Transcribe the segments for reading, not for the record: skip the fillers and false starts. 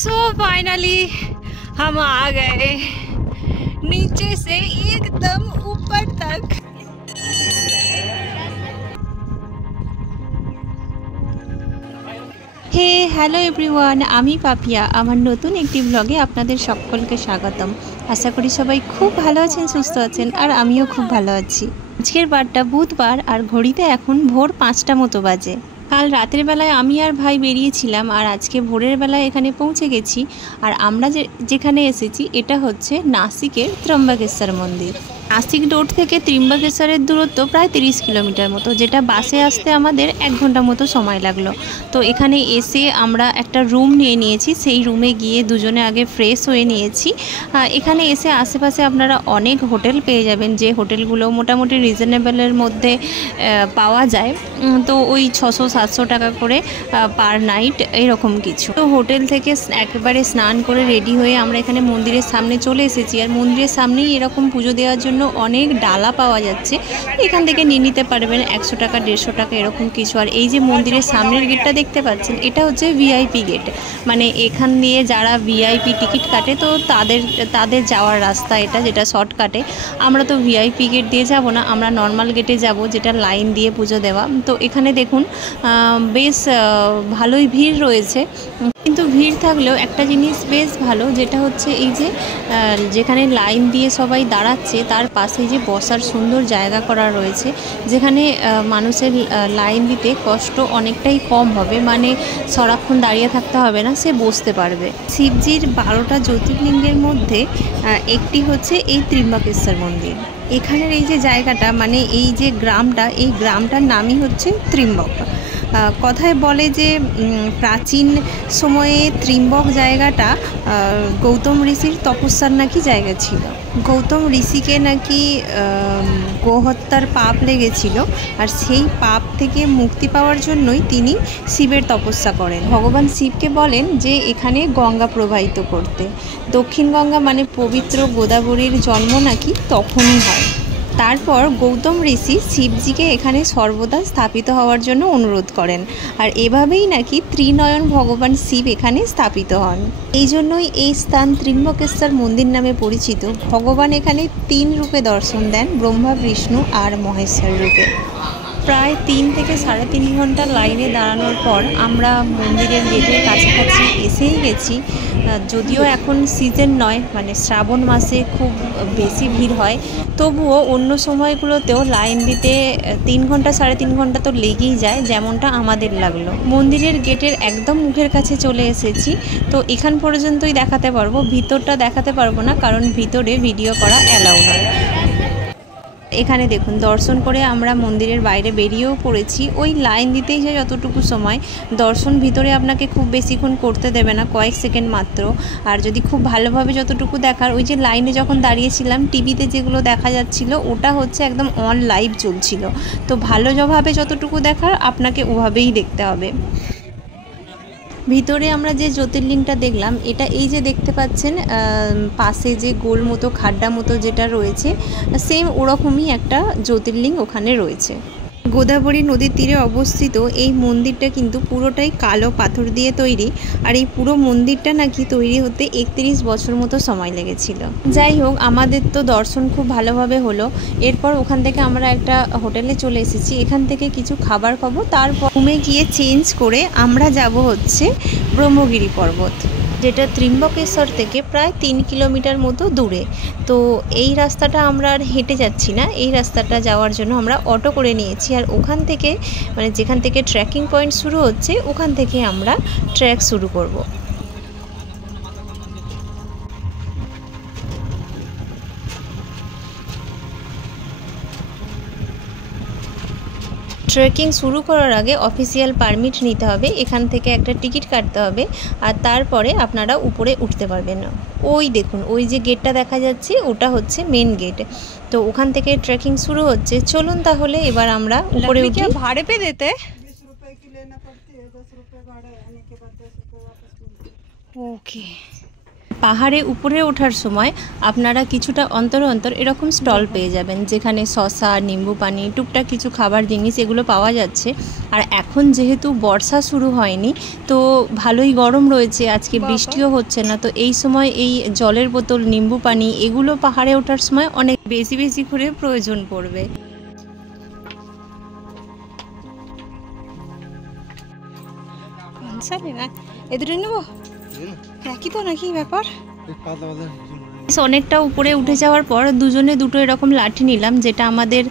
So finally हम आ गए नीचे से एकदम ऊपर तक। हे हेलो एवरीवन, आमी पापिया आमार नतून एकटी ब्लगे आपनादेर सकलके स्वागतम। आशा करी सबाई खूब भालो आछेन, सुस्थ आछेन और आमिও खूब भालो आछि। आजकेर बारटा बुधवार और घड़ीते एखन भोर 5टा मतो बाजे। काल रातेर बेलाय आमी आर भाई बेरिয়েছিলাম और आजके भोरेर बेलाय एखाने पौঁছে गेছি। और आमरा जेखाने एसेছি এটা হচ্ছে नासिकेर त्र्यम्बकेश्वर मंदिर। नासिक रोड থেকে त्र्यम्बकेश्वरेर दूरत्व प्राय 30 किलोमीटर मतो, जेटा बासे आसते आमादेर 1 घंटा मतो समय लागलो। तो एखाने एसे आमरा একটা रूम নিয়ে নিয়েছি, সেই রুমে গিয়ে দুজনে আগে ফ্রেশ হয়ে নিয়েছি। এখানে এসে আশেপাশে আপনারা অনেক হোটেল পেয়ে যাবেন, যে হোটেলগুলো মোটামুটি রিজনেবলের মধ্যে পাওয়া যায়। তো ওই 600-700 টাকা করে পার নাইট এরকম কিছু। তো হোটেল থেকে একবারে স্নান করে রেডি হয়ে আমরা এখানে মন্দিরের সামনে চলে এসেছি। আর মন্দিরের সামনেই এরকম পুজো দেওয়ার জন্য অনেক ডালা পাওয়া যাচ্ছে, এখান থেকে নিয়ে নিতে পারবেন 100 টাকা 150 টাকা এরকম কিছু। আর এই যে মন্দিরের সামনের গেটটা দেখতে পাচ্ছেন, এটা হচ্ছে ভিআইপি গেট, মানে এখান দিয়ে যারা ভিআইপি টিকিট কাটে তো তাদের যাওয়ার রাস্তা এটা, যেটা শর্টকাটে। আমরা তো ভিআইপি গেট দিয়ে যাব না, আমরা নর্মাল গেটে যাব, যেটা লাইন দিয়ে পুজো দেওয়া। তো এখানে দেখুন বেশ ভালোই ভিড় রয়েছে, কিন্তু ভিড় থাকলেও একটা জিনিস বেশ ভালো, যেটা হচ্ছে এই যে যেখানে লাইন দিয়ে সবাই দাঁড়াচ্ছে তার পাশে যে বসার সুন্দর জায়গা করা রয়েছে, যেখানে মানুষের লাইন দিতে কষ্ট অনেকটাই কম হবে, মানে সারাক্ষণ দাঁড়িয়ে থাকতে হবে না, সে বসতে পারবে। শিবজির 12টা জ্যোতির্লিঙ্গের মধ্যে একটি হচ্ছে এই ত্র্যম্বকেশ্বর মন্দির। এখানের এই যে জায়গাটা, মানে এই যে গ্রামটা, এই গ্রামটার নামই হচ্ছে ত্র্যম্বক। কথায় বলে যে প্রাচীন সময়ে ত্র্যম্বক জায়গাটা গৌতম ঋষির তপস্যার নাকি জায়গা ছিল। গৌতম ঋষিকে নাকি গোহত্যার পাপ লেগেছিল, আর সেই পাপ থেকে মুক্তি পাওয়ার জন্যই তিনি শিবের তপস্যা করেন। ভগবান শিবকে বলেন যে এখানে গঙ্গা প্রবাহিত করতে। দক্ষিণ গঙ্গা মানে পবিত্র গোদাবরীর জন্ম নাকি তখনই হয়। তারপর গৌতম ঋষি শিবজিকে এখানে সর্বদা স্থাপিত হওয়ার জন্য অনুরোধ করেন, আর এভাবেই নাকি ত্রিনয়ন ভগবান শিব এখানে স্থাপিত হন। এই জন্যই এই স্থান ত্র্যম্বকেশ্বর মন্দির নামে পরিচিত। ভগবান এখানে 3 রূপে দর্শন দেন, ব্রহ্মা, বিষ্ণু আর মহেশ্বর রূপে। প্রায় 3 থেকে 3.5 ঘন্টা লাইনে দাঁড়ানোর পর আমরা মন্দিরের গেটের কাছাকাছি এসেই গেছি। যদিও এখন সিজন নয়, মানে শ্রাবণ মাসে খুব বেশি ভিড় হয়, তবুও অন্য সময়গুলোতেও লাইন দিতে 3 ঘন্টা 3.5 ঘন্টা তো লেগেই যায়, যেমনটা আমাদের লাগলো। মন্দিরের গেটের একদম মুখের কাছে চলে এসেছি, তো এখান পর্যন্তই দেখাতে পারবো, ভিতরটা দেখাতে পারবো না, কারণ ভিতরে ভিডিও করা অ্যালাউ নয়। এখানে দেখুন দর্শন করে আমরা মন্দিরের বাইরে বেরিয়েও পড়েছি। ওই লাইন দিতেই যে যতটুকু সময়, দর্শন ভিতরে আপনাকে খুব বেশিক্ষণ করতে দেবে না, কয়েক সেকেন্ড মাত্র। আর যদি খুব ভালোভাবে যতটুকু দেখার, ওই যে লাইনে যখন দাঁড়িয়েছিলাম টিভিতে যেগুলো দেখা যাচ্ছিল ওটা হচ্ছে একদম অন লাইভ চলছিল। তো ভালোভাবে যতটুকু দেখার আপনাকে ওভাবেই দেখতে হবে। ভিতরে আমরা যে জ্যোতির্লিঙ্গটা দেখলাম, এটা এই যে দেখতে পাচ্ছেন পাশে যে গোল মতো খাড্ডা মতো যেটা রয়েছে, সেম ওরকমই একটা জ্যোতির্লিঙ্গ ওখানে রয়েছে। গোদাবরী নদীর তীরে অবস্থিত এই মন্দিরটা কিন্তু পুরোটাই কালো পাথর দিয়ে তৈরি, আর এই পুরো মন্দিরটা নাকি তৈরি হতে 31 বছর মতো সময় লেগেছিল। যাই হোক, আমাদের তো দর্শন খুব ভালোভাবে হলো। এরপর ওখান থেকে আমরা একটা হোটেলে চলে এসেছি, এখান থেকে কিছু খাবার খাবো, তারপর রুমে গিয়ে চেঞ্জ করে আমরা যাব হচ্ছে ব্রহ্মগিরি পর্বত, যেটা ত্র্যম্বকেশ্বর থেকে প্রায় 3 কিলোমিটার মতো দূরে। তো এই রাস্তাটা আমরা আর হেঁটে যাচ্ছি না, এই রাস্তাটা যাওয়ার জন্য আমরা অটো করে নিয়েছি। আর ওখান থেকে, মানে যেখান থেকে ট্রেকিং পয়েন্ট শুরু হচ্ছে, ওখান থেকে আমরা ট্রেক শুরু করব। ট্রেকিং শুরু করার আগে অফিসিয়াল পারমিট নিতে হবে, এখান থেকে একটা টিকিট কাটতে হবে, আর তারপরে আপনারা উপরে উঠতে পারবেন। ওই দেখুন ওই যে গেটটা দেখা যাচ্ছে, ওটা হচ্ছে মেন গেট। তো ওখান থেকে ট্রেকিং শুরু হচ্ছে। চলুন তাহলে এবার আমরা উপরে উঠি। ভাড়ে পে দিতে 20 रुपए की लेना पड़ती है, 10 रुपए भाड़ा आने के बाद 10 रुपए वापस मिलते हैं। ओके। পাহাড়ে উপরে ওঠার সময় আপনারা কিছুটা অন্তর অন্তর এরকম স্টল পেয়ে যাবেন, যেখানে শসা, নিম্বু পানি, টুকটাক কিছু খাবার জিনিস এগুলো পাওয়া যাচ্ছে। আর এখন যেহেতু বর্ষা শুরু হয়নি, তো ভালোই গরম রয়েছে, আজকে বৃষ্টিও হচ্ছে না, তো এই সময় এই জলের বোতল, নিম্বু পানি এগুলো পাহাড়ে ওঠার সময় অনেক বেশি বেশি করে প্রয়োজন পড়বে। এদের নেবো একই তো নাকি ব্যাপার। অনেকটা উপরে উঠে যাওয়ার পর দুজনে দুটো এরকম লাঠি নিলাম, যেটা আমাদের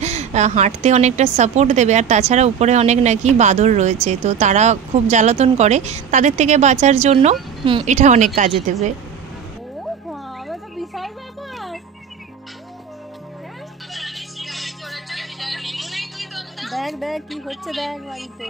হাঁটতে অনেকটা সাপোর্ট দেবে। আর তাছাড়া উপরে অনেক নাকি বাদর রয়েছে, তো তারা খুব জ্বালাতন করে, তাদের থেকে বাঁচার জন্য এটা অনেক কাজে দেবে। দেখ দেখ কি হচ্ছে, দেখ বাড়িতে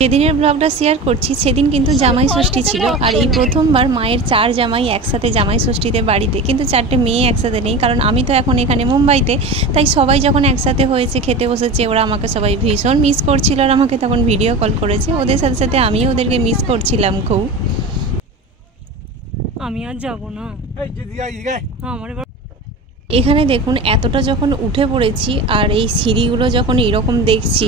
যেদিনের ব্লগটা শেয়ার করছি সেদিন কিন্তু জামাই ষষ্ঠী ছিল, আর এই প্রথমবার মায়ের 4 জামাই একসাথে জামাই ষষ্ঠীতে বাড়িতে, কিন্তু 4টে মেয়ে একসাথে নেই, কারণ আমি তো এখন এখানে মুম্বাইতে। তাই সবাই যখন একসাথে হয়েছে, খেতে বসেছে, ওরা আমাকে সবাই ভীষণ মিস করছিল, আর আমাকে তখন ভিডিও কল করেছে। ওদের সাথে সাথে আমিও ওদেরকে মিস করছিলাম খুব। আমি আর যাবো না আমার। এখানে দেখুন এতটা যখন উঠে পড়েছি, আর এই সিঁড়িগুলো যখন এরকম দেখছি,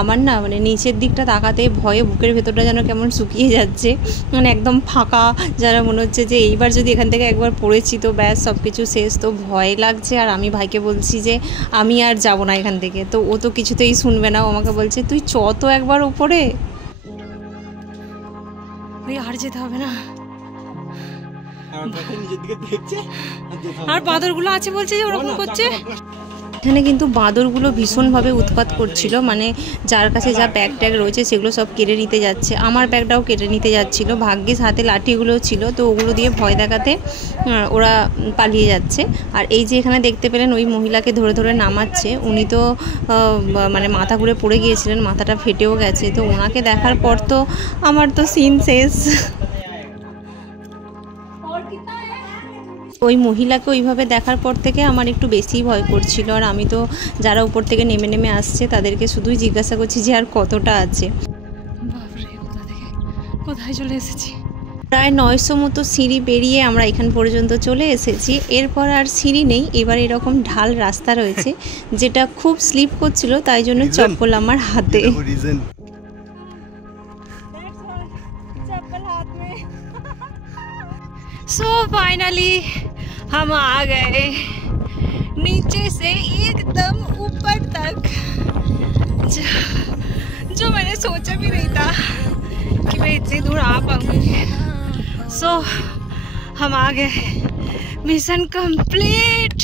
আমার না মানে নিচের দিকটা তাকাতে ভয়ে বুকের ভেতরটা যেন কেমন শুকিয়ে যাচ্ছে, মানে একদম ফাঁকা, যারা মনে হচ্ছে যে এইবার যদি এখান থেকে একবার পড়েছি তো ব্যাস সব কিছু শেষ, তো ভয় লাগছে। আর আমি ভাইকে বলছি যে আমি আর যাব না এখান থেকে, তো ও তো কিছুতেই শুনবে না, ও আমাকে বলছে তুই চ তো একবার উপরে। ওই আর যেতে হবে না, আর বাঁদরগুলো আছে বলছে যে ওরকম করছে। এখানে কিন্তু বাঁদরগুলো ভীষণভাবে উৎপাত করছিল, মানে যার কাছে যা ব্যাগ ট্যাগ রয়েছে সেগুলো সব কেড়ে নিতে যাচ্ছে, আমার ব্যাগটাও কেড়ে নিতে যাচ্ছিল। ভাগ্যিস হাতে লাঠিগুলো ছিল, তো ওগুলো দিয়ে ভয় দেখাতে ওরা পালিয়ে যাচ্ছে। আর এই যে এখানে দেখতে পেলেন ওই মহিলাকে ধরে ধরে নামাচ্ছে, উনি তো মানে মাথা ঘুরে পড়ে গিয়েছিলেন, মাথাটা ফেটেও গেছে, তো ওনাকে দেখার পর তো আমার তো সিন শেষ। ওই মহিলাকে ওইভাবে দেখার পর থেকে আমার একটু বেশিই ভয় করছিল। আর আমি তো যারা উপর থেকে নেমে নেমে আসছে তাদেরকে শুধুই জিজ্ঞাসা করছি যে আর কতটা আছে। কোথায় চলে এসেছি? প্রায় 900 মতো সিঁড়ি পেরিয়ে আমরা এখান পর্যন্ত চলে এসেছি। এরপর আর সিঁড়ি নেই, এবার এরকম ঢাল রাস্তা রয়েছে, যেটা খুব স্লিপ করছিল, তাই জন্য চপ্পল আমার হাতে। सो फाइनली हम आ गए नीचे से एकदम ऊपर तक, जो मैंने सोचा भी नहीं था कि मैं इतनी दूर आ पाऊंगी। सो हम आ गए, मिशन कंप्लीट।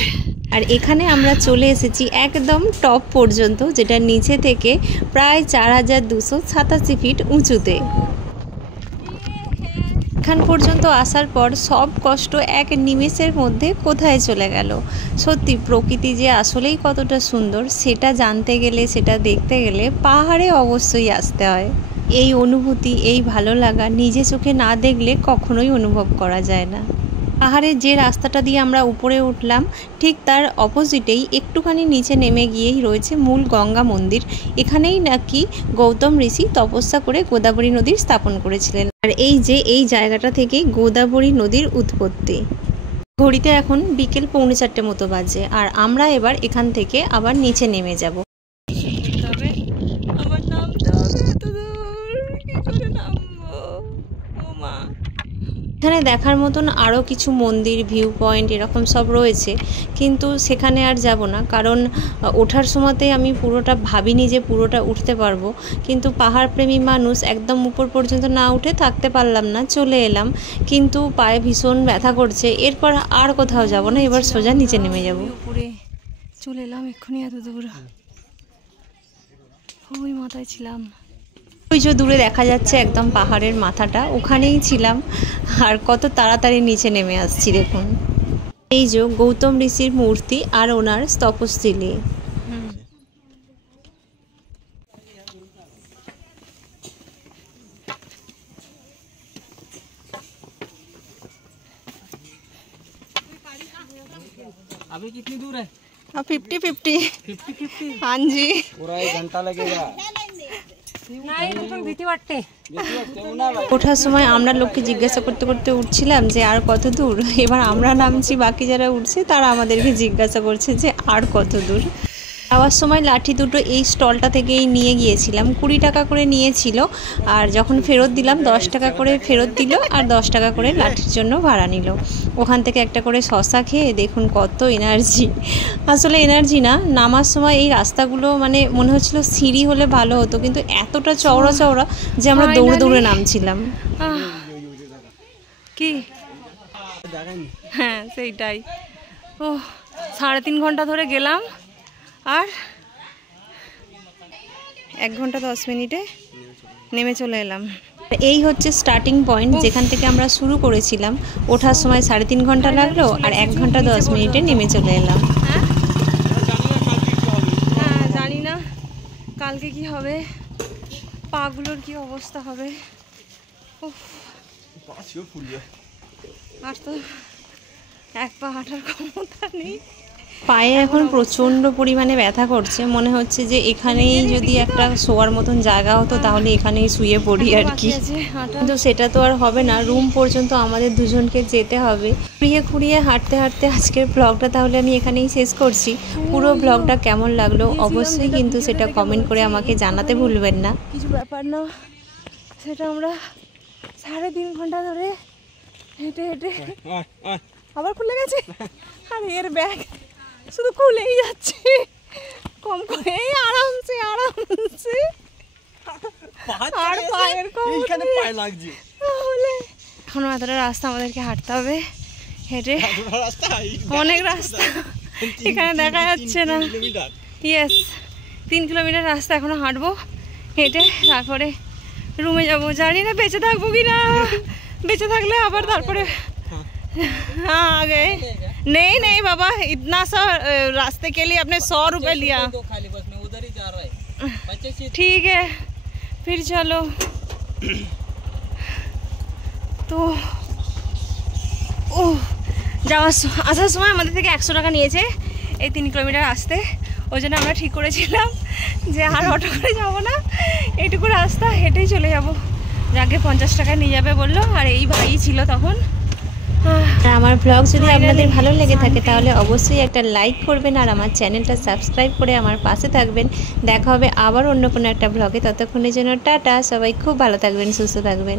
আর এখানে আমরা চলে এসেছি একদম টপ পর্যন্ত, যেটা নিচে থেকে প্রায় 4287 ফিট উঁচুতে। এখান পর্যন্ত আসার পর সব কষ্ট এক নিমেষের মধ্যে কোথায় চলে গেল। সত্যি প্রকৃতি যে আসলেই কতটা সুন্দর, সেটা জানতে গেলে, সেটা দেখতে গেলে পাহাড়ে অবশ্যই আসতে হয়। এই অনুভূতি, এই ভালো লাগা নিজে চোখে না দেখলে কখনোই অনুভব করা যায় না। পাহাড়ের যে রাস্তাটা দিয়ে আমরা উপরে উঠলাম, ঠিক তার অপোজিটেই একটুখানি নিচে নেমে গিয়েই রয়েছে মূল গঙ্গা মন্দির। এখানেই নাকি গৌতম ঋষি তপস্যা করে গোদাবরী নদীর স্থাপন করেছিলেন। আর এই যে এই জায়গাটা থেকেই গোদাবরী নদীর উৎপত্তি। ঘড়িতে এখন বিকেল 3:45 মতো বাজে, আর আমরা এবার এখান থেকে আবার নিচে নেমে যাব। আমার নামতে হবে, এত দূর কি করে নামবো? ও মা। এখানে দেখার মতন আরও কিছু মন্দির, ভিউ পয়েন্ট এরকম সব রয়েছে, কিন্তু সেখানে আর যাব না, কারণ ওঠার সময়তেই আমি পুরোটা ভাবিনি যে পুরোটা উঠতে পারবো। কিন্তু পাহাড়প্রেমী মানুষ, একদম উপর পর্যন্ত না উঠে থাকতে পারলাম না, চলে এলাম, কিন্তু পায়ে ভীষণ ব্যথা করছে। এরপর আর কোথাও যাব না, এবার সোজা নিচে নেমে যাব। উপরে চলে এলাম এক্ষুনি, এত দূর ওই মাথায় ছিলাম। ওই যে দূরে দেখা যাচ্ছে একদম পাহাড়ের মাথাটা, ওখানেই ছিলাম, আর কত তাড়াতাড়ি নিচে নেমে আসছি দেখুন। এই যে গৌতম ঋষির মূর্তি আর ওনার স্তপস্থলী। अभी कितनी दूर है? 50-50 हाँ जी पूरा 1 घंटा लगेगा। ওঠার সময় আমরা লোককে জিজ্ঞাসা করতে করতে উঠছিলাম যে আর কত দূর। এবার আমরা নামছি, বাকি যারা উঠছে তারা আমাদেরকে জিজ্ঞাসা করছে যে আর কত দূর। যাওয়ার সময় লাঠি দুটো এই স্টলটা থেকেই নিয়ে গিয়েছিলাম, 20 টাকা করে নিয়েছিল, আর যখন ফেরত দিলাম 10 টাকা করে ফেরত দিল, আর 10 টাকা করে লাঠির জন্য ভাড়া নিল। ওখান থেকে একটা করে শশা খেয়ে দেখুন কত এনার্জি, আসলে এনার্জি না, নামার সময় এই রাস্তাগুলো মানে মনে হচ্ছিল সিঁড়ি হলে ভালো হতো, কিন্তু এতটা চওড়া চওড়া যে আমরা দৌড়ে দৌড়ে নামছিলাম। কি হ্যাঁ সেইটাই। ও 3.5 ঘন্টা ধরে গেলাম, আর 1 ঘন্টা 10 মিনিটে নেমে চলে এলাম। এই হচ্ছে স্টার্টিং পয়েন্ট, যেখান থেকে আমরা শুরু করেছিলাম। ওঠার সময় 3.5 ঘন্টা লাগলো, আর 1 ঘন্টা 10 মিনিটে নেমে চলে এলাম। হ্যাঁ জানি না কালকে কি হবে, পাগুলোর কি অবস্থা হবে। আর তো 1 পা হাঁটার ক্ষমতা নেই, পায়ে এখন প্রচণ্ড পরিমাণে ব্যথা করছে। মনে হচ্ছে যে এখানেই যদি একটা শোয়ার মতন জায়গা হতো তাহলে এখানেই শুয়ে পড়ি আর কি, কিন্তু সেটা তো আর হবে না। রুম পর্যন্ত আমাদের দুজনকে যেতে হবে। খুঁড়িয়ে খুঁড়িয়ে হাঁটতে হাঁটতে আজকের ব্লগটা তাহলে আমি এখানেই শেষ করছি। পুরো ব্লগটা কেমন লাগলো অবশ্যই কিন্তু সেটা কমেন্ট করে আমাকে জানাতে ভুলবেন না। কিছু ব্যাপার না, সেটা আমরা 3.5 ঘন্টা ধরে হেঁটে হেঁটে আবার খুলে গেছে, আর এর ব্যাগ শুধু খুলেই যাচ্ছে কম করে, আরামসে আরামসে, আর পায়ের এইখানে পায়ে লাগছে। এখনো এতটা রাস্তা আমাদেরকে হাঁটতে হবে হেঁটে, অনেক রাস্তা এখানে দেখা যাচ্ছে না। ইয়েস 3 কিলোমিটার রাস্তা এখনো হাঁটবো হেঁটে, তারপরে রুমে যাবো। জানি না বেঁচে থাকবো কি না, বেঁচে থাকলে আবার তারপরে हाँ आ गए। नहीं नहीं बाबा, इतना सा रास्ते के लिए आपने 100 रुपए लिया। खाली बस में उधर ही जा रहा है। ठीक है फिर चलो। তো ও আসার সময় আমাদের থেকে 100 টাকা নিয়েছে এই 3 কিলোমিটার আসতে। ওই জন্য আমরা ঠিক করেছিলাম যে আর অটো করে যাবো না, এইটুকু রাস্তা হেঁটেই চলে যাবো। আগে 50 টাকা নিয়ে যাবে বললো, আর এই ভাই ছিল তখন। আমার ব্লগ যদি আপনাদের ভালো লেগে থাকে তাহলে অবশ্যই একটা লাইক করবেন, আর আমার চ্যানেলটা সাবস্ক্রাইব করে আমার পাশে থাকবেন। দেখা হবে আবার অন্য কোনো একটা ব্লগে, ততক্ষণের জন্য টাটা। সবাই খুব ভালো থাকবেন, সুস্থ থাকবেন।